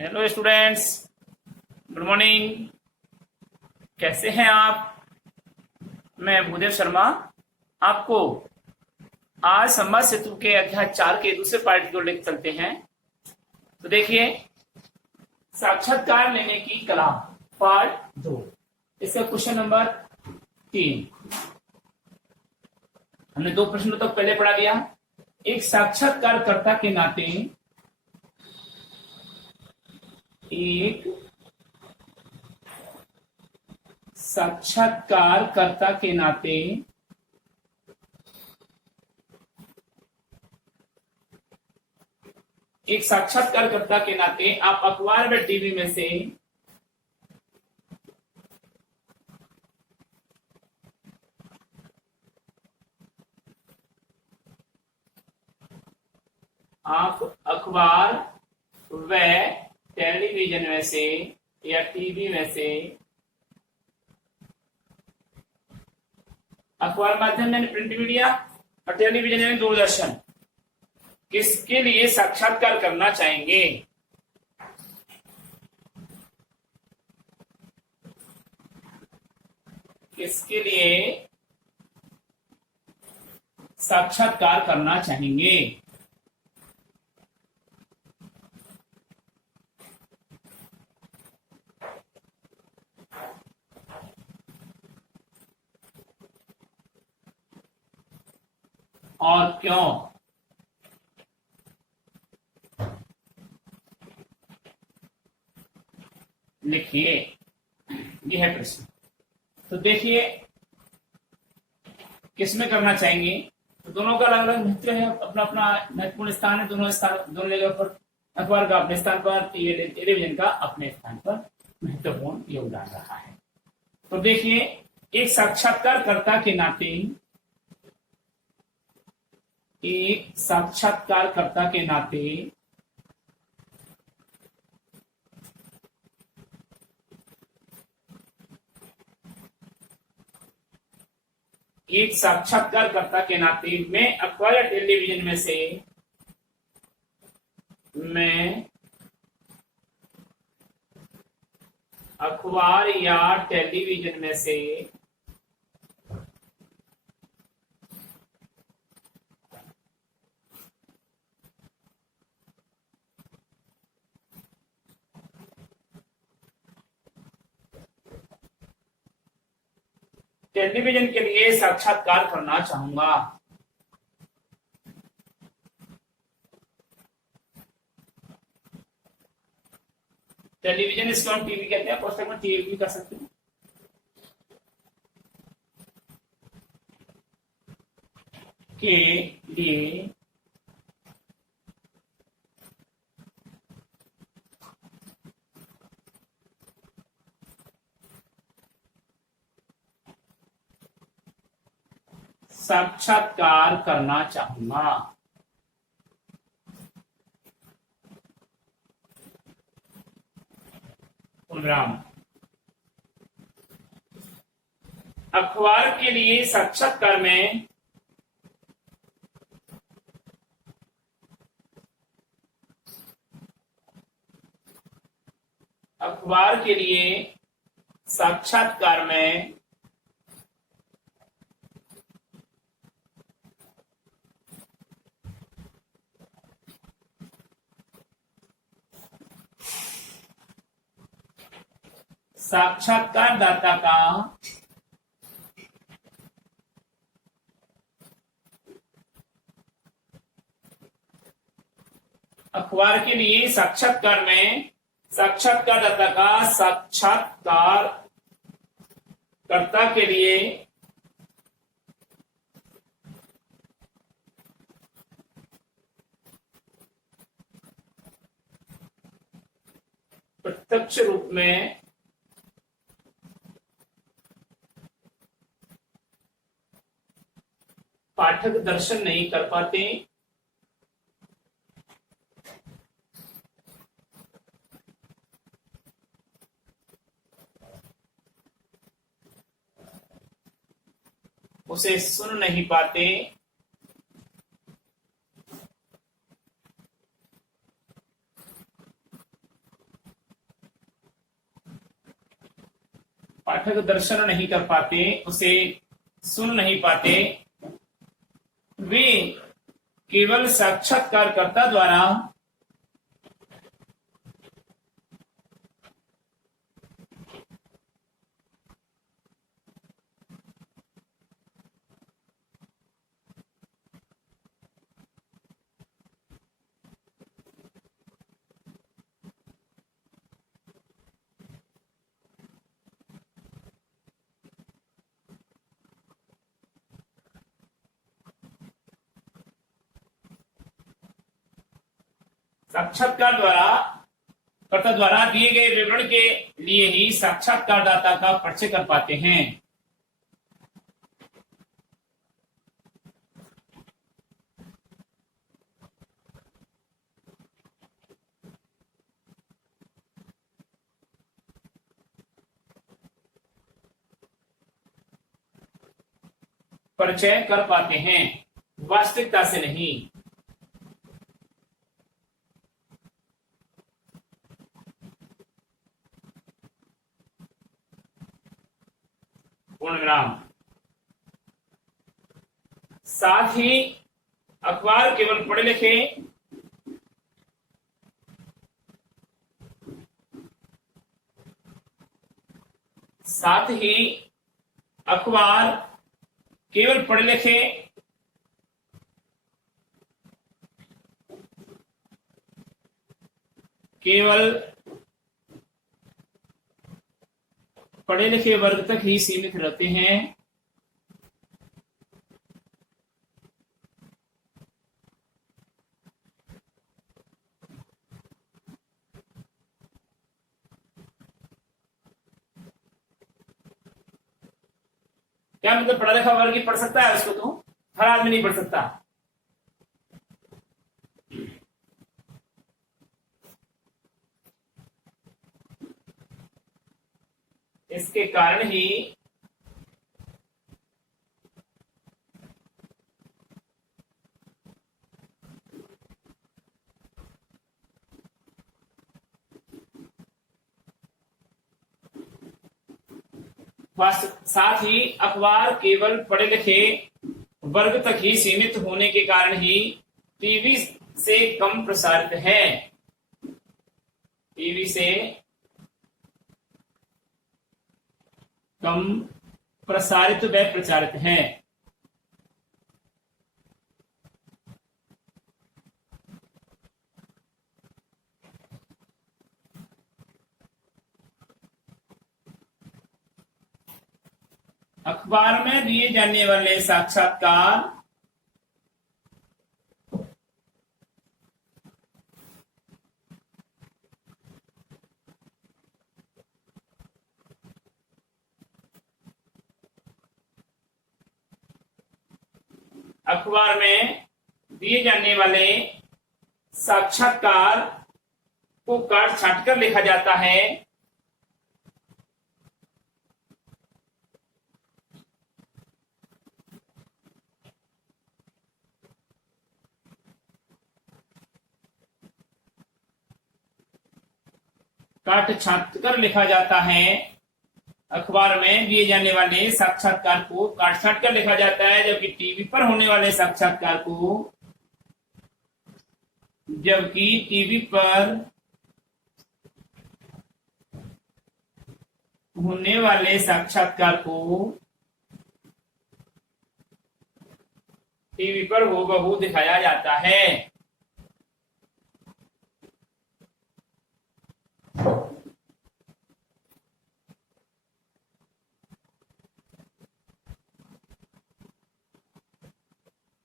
Hello students, good morning. कैसे हैं आप? मैं भूदेव शर्मा आपको आज संवाद सेतु के अध्याय 4 के दूसरे पार्ट को लेकर चलते हैं। तो देखिए, साक्षात्कार लेने की कला पार्ट 2, इसका क्वेश्चन नंबर 3। हमने 2 प्रश्नों तक पहले पढ़ा दिया। एक साक्षात्कारकर्ता के नाते एक साक्षात्कारकर्ता के नाते आप अखबार व टीवी में से टेलीविजन में से या टीवी में से, अखबार माध्यम यानी प्रिंट मीडिया और टेलीविजन यानी दूरदर्शन, किसके लिए साक्षात्कार करना चाहेंगे? किसके लिए साक्षात्कार करना चाहेंगे? और क्यों? लिखिए, यह है प्रश्न। तो देखिए, किसमें करना चाहेंगे? तो दोनों का अलग अलग महत्व है, अपना अपना महत्वपूर्ण स्थान है। दोनों जगह पर अखबार का अपने स्थान पर, टेलीविजन का अपने स्थान पर महत्वपूर्ण योगदान रहा है। तो देखिए, एक साक्षात्कारकर्ता के नाते मैं अखबार या टेलीविजन में से टेलीविजन के लिए साक्षात्कार करना चाहूंगा। टेलीविजन इसको हम टीवी कहते हैं, पुस्तक में टीवी भी कर सकते हैं। के लिए साक्षात्कार करना चाहूंगा। अखबार के लिए साक्षात्कार में साक्षात्कारदाता का अखबार के लिए साक्षात्कार में साक्षात्कारदाता का साक्षात्कारकर्ता के लिए प्रत्यक्ष रूप में पाठक दर्शन नहीं कर पाते, उसे सुन नहीं पाते, पाठक दर्शन नहीं कर पाते, उसे सुन नहीं पाते, वे केवल साक्षात्कारकर्ता द्वारा साक्षात्कार द्वारा कर्ता द्वारा दिए गए विवरण के लिए ही साक्षात्कारदाता का परिचय कर पाते हैं। परिचय कर पाते हैं, वास्तविकता से नहीं। पूर्णविराम। साथ ही अखबार केवल पढ़े लिखे साथ ही अखबार केवल पढ़े लिखे केवल पढ़े लिखे वर्ग तक ही सीमित रहते हैं। क्या मतलब पढ़ा लिखा वर्ग ही पढ़ सकता है उसको? तो हर आदमी नहीं पढ़ सकता। इसके कारण ही साथ ही अखबार केवल पढ़े लिखे वर्ग तक ही सीमित होने के कारण ही टीवी से कम प्रसारित है। टीवी से कम प्रसारित व प्रचारित है। अखबार में दिए जाने वाले साक्षात्कार अखबार में दिए जाने वाले साक्षात्कार को काट छाट कर लिखा जाता है। काट छाट कर लिखा जाता है। अखबार में दिए जाने वाले साक्षात्कार को काट छाट कर लिखा जाता है, जबकि टीवी पर होने वाले साक्षात्कार को टीवी पर हूबहू दिखाया जाता है।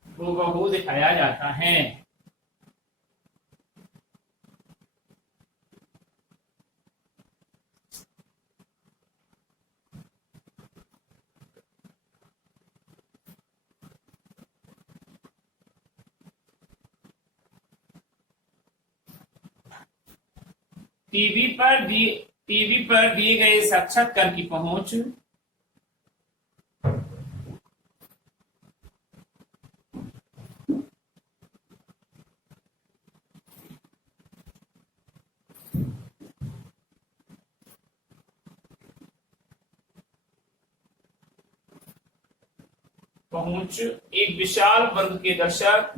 हूबहू दिखाया जाता है। टीवी पर दिए गए साक्षात्कार की पहुंच पहुंच एक विशाल वर्ग के दर्शक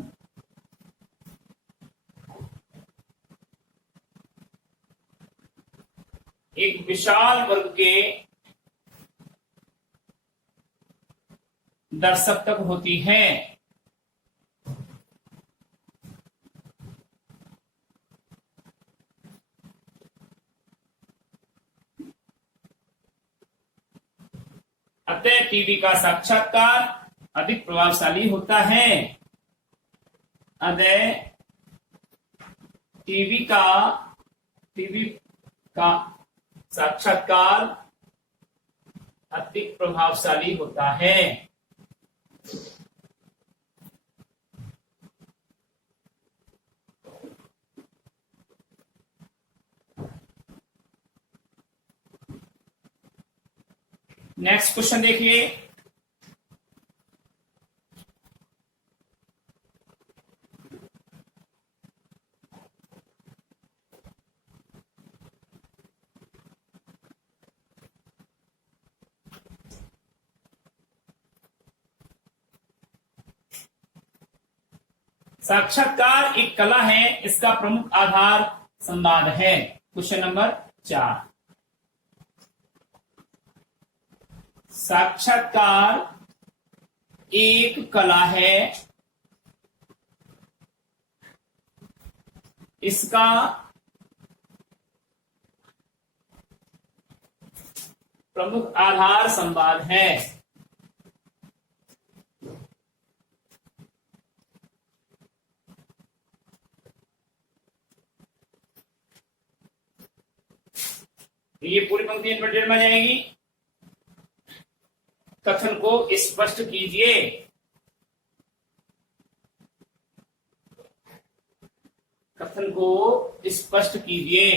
एक विशाल वर्ग के दर्शक तक होती है। अतः टीवी का साक्षात्कार अधिक प्रभावशाली होता है। अतः टीवी का साक्षात्कार अधिक प्रभावशाली होता है। नेक्स्ट क्वेश्चन देखिए। साक्षात्कार एक कला है, इसका प्रमुख आधार संवाद है। Question number 4। साक्षात्कार एक कला है, इसका प्रमुख आधार संवाद है। ये पूरी पंक्ति इन्वर्टेड में जाएगी। कथन को स्पष्ट कीजिए। कथन को स्पष्ट कीजिए।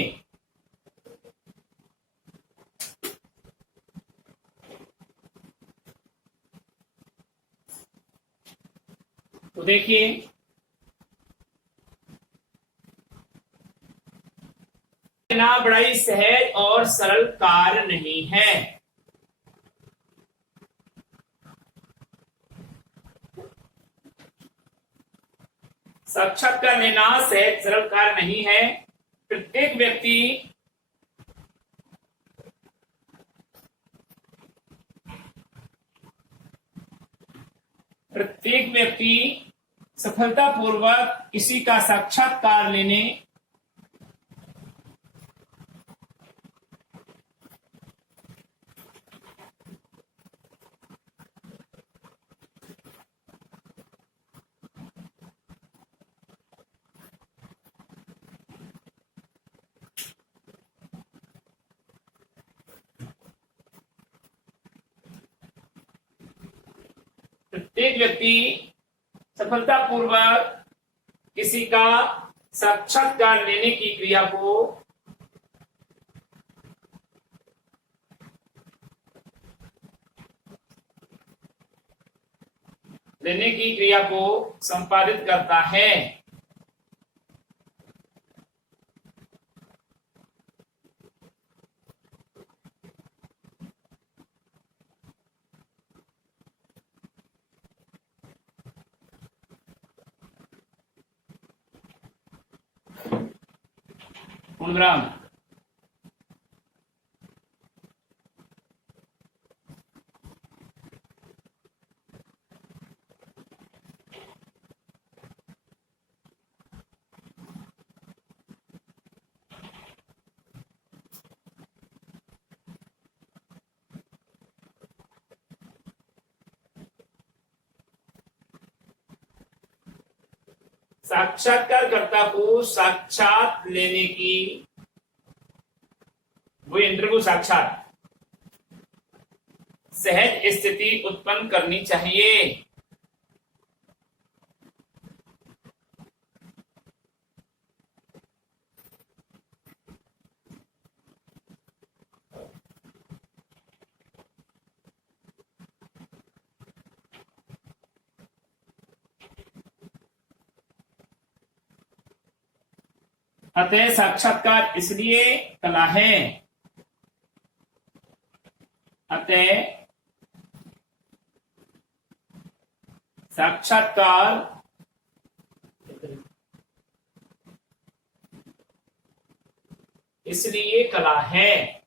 तो देखिए, ना बड़ाई सहज और सरल कार्य नहीं है। साक्षात्कार लेना सहज सरल कार्य नहीं है। प्रत्येक व्यक्ति सफलतापूर्वक किसी का साक्षात्कार लेने प्रत्येक व्यक्ति सफलतापूर्वक किसी का साक्षात्कार लेने की क्रिया को संपादित करता है। पूर्णविराम। साक्षात्कारकर्ता को साक्षात लेने की, वो यंत्र को साक्षात सहज स्थिति उत्पन्न करनी चाहिए। अतः साक्षात्कार इसलिए कला है। अतः साक्षात्कार इसलिए कला है।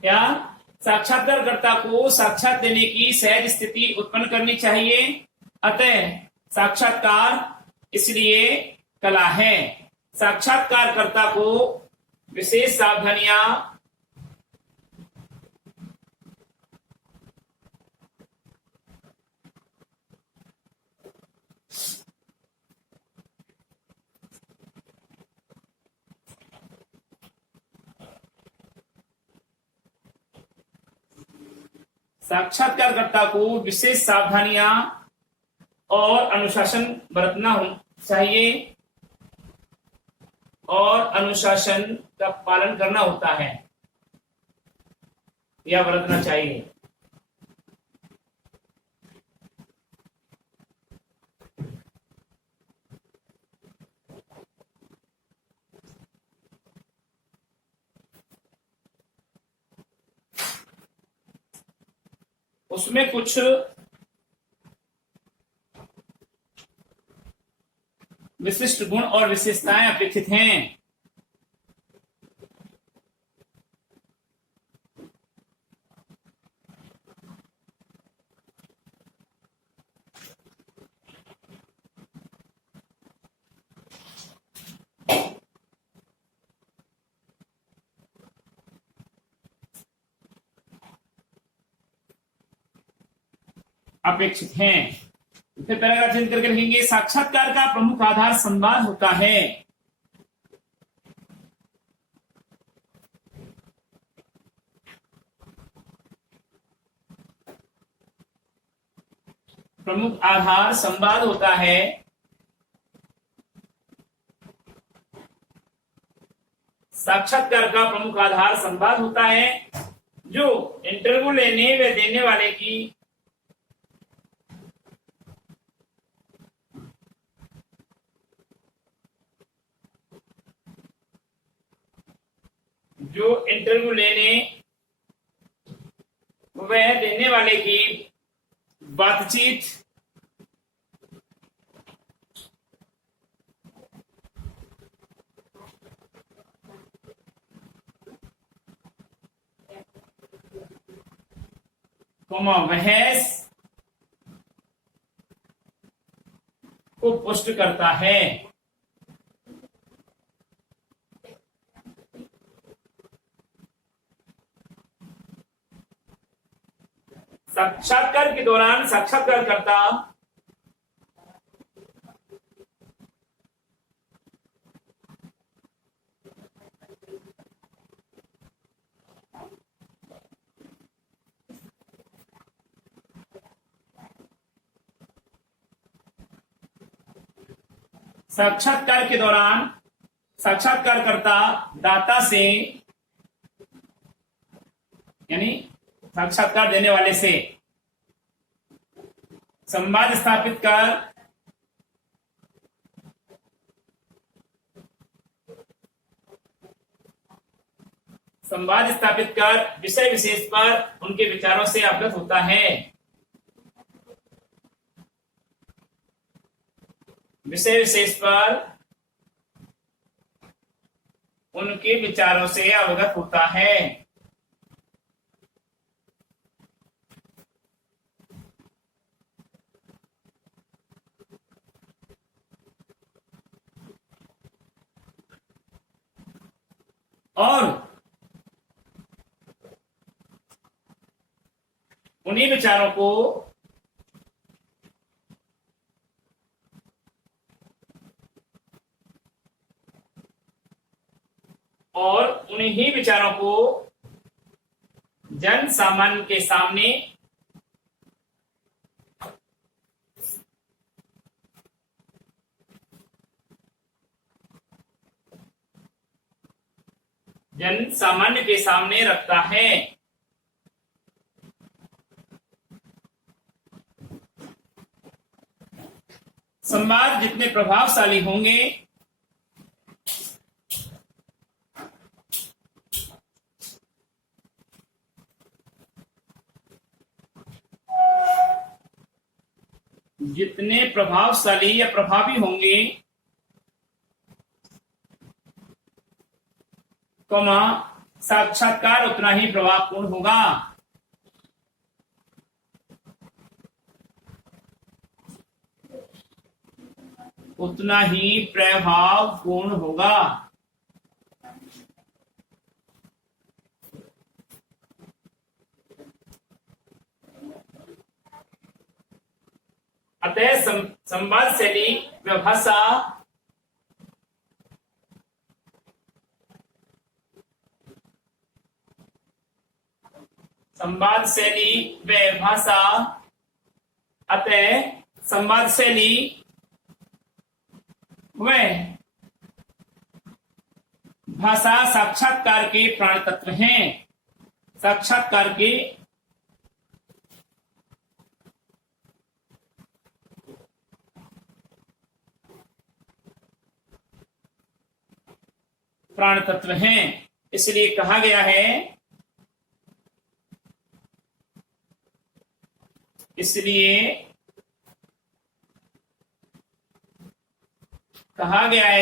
क्या साक्षात्कारकर्ता को साक्षात देने की सहज स्थिति उत्पन्न करनी चाहिए। अतः साक्षात्कार इसलिए कला है। साक्षात्कारकर्ता को विशेष सावधानियां साक्षात्कारकर्ता को विशेष सावधानियां और अनुशासन बरतना चाहिए और अनुशासन का पालन करना होता है या बरतना चाहिए। उसमें कुछ विशिष्ट गुण और विशेषताएं अपेक्षित हैं। फिर पैराग्राफ चेंज करके लिखेंगे साक्षात्कार का प्रमुख आधार संवाद होता है। प्रमुख आधार संवाद होता है। साक्षात्कार का प्रमुख आधार संवाद होता है जो इंटरव्यू लेने व देने वाले की वह देने वाले की बातचीत बहस को पुष्ट करता है। साक्षात्कार के दौरान साक्षात्कारकर्ता साक्षात्कारकर्ता दाता से यानी साक्षात्कार देने वाले से संवाद स्थापित कर विषय विशेष पर उनके विचारों से अवगत होता है। विषय विशेष पर उनके विचारों से अवगत होता है। और उन्हीं विचारों को जन सामान्य के सामने रखता है। संवाद जितने प्रभावशाली होंगे जितने प्रभावशाली या प्रभावी होंगे, साक्षात्कार उतना ही प्रभावपूर्ण होगा। उतना ही प्रभावपूर्ण होगा। अतः संवाद शैली व भाषा संवाद शैली व भाषा अतः संवाद शैली व भाषा साक्षात्कार के प्राण तत्व हैं। साक्षात्कार के प्राण तत्व हैं। इसलिए कहा गया है,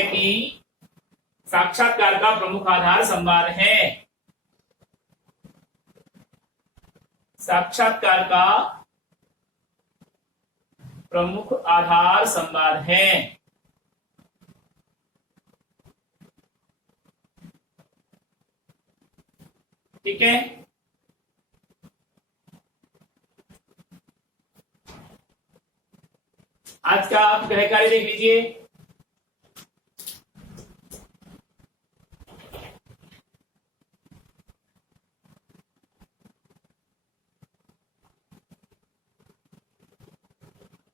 कि साक्षात्कार का प्रमुख आधार संवाद है। साक्षात्कार का प्रमुख आधार संवाद है। ठीक है। आज का आप गृह कार्य देख लीजिए।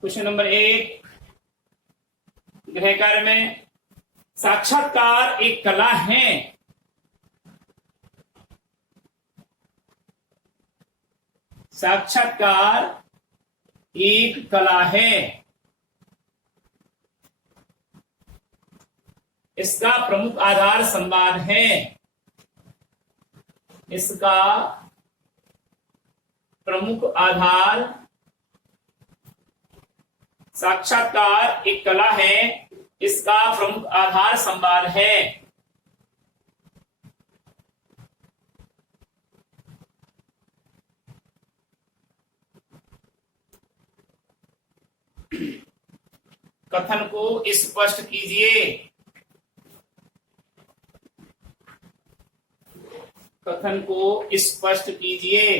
क्वेश्चन नंबर 1 गृह कार्य में, साक्षात्कार एक कला है। साक्षात्कार एक कला है। इसका प्रमुख आधार संवाद है। इसका प्रमुख आधार, साक्षात्कार एक कला है, इसका प्रमुख आधार संवाद है। कथन को स्पष्ट कीजिए। कथन को स्पष्ट कीजिए।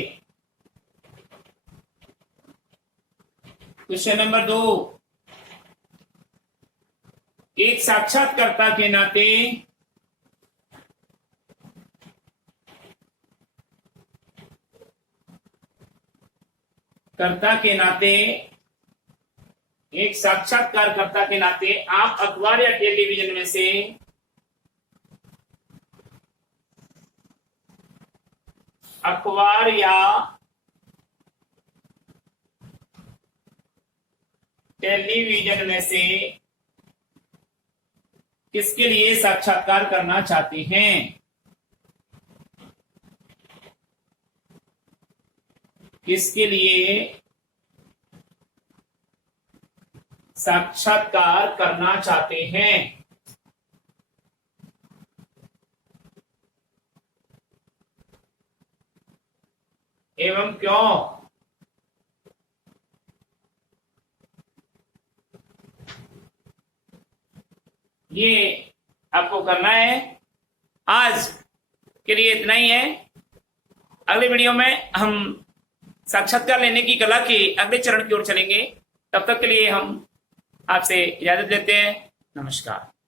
क्वेश्चन नंबर 2, एक साक्षात्कारता के नाते एक साक्षात्कारकर्ता के नाते आप अखबार या टेलीविजन में से किसके लिए साक्षात्कार करना चाहते हैं? किसके लिए साक्षात्कार करना चाहते हैं? एवं क्यों? ये आपको करना है। आज के लिए इतना ही है। अगले वीडियो में हम साक्षात्कार लेने की कला के अगले चरण की ओर चलेंगे। तब तक के लिए हम आपसे इजाजत लेते हैं। नमस्कार।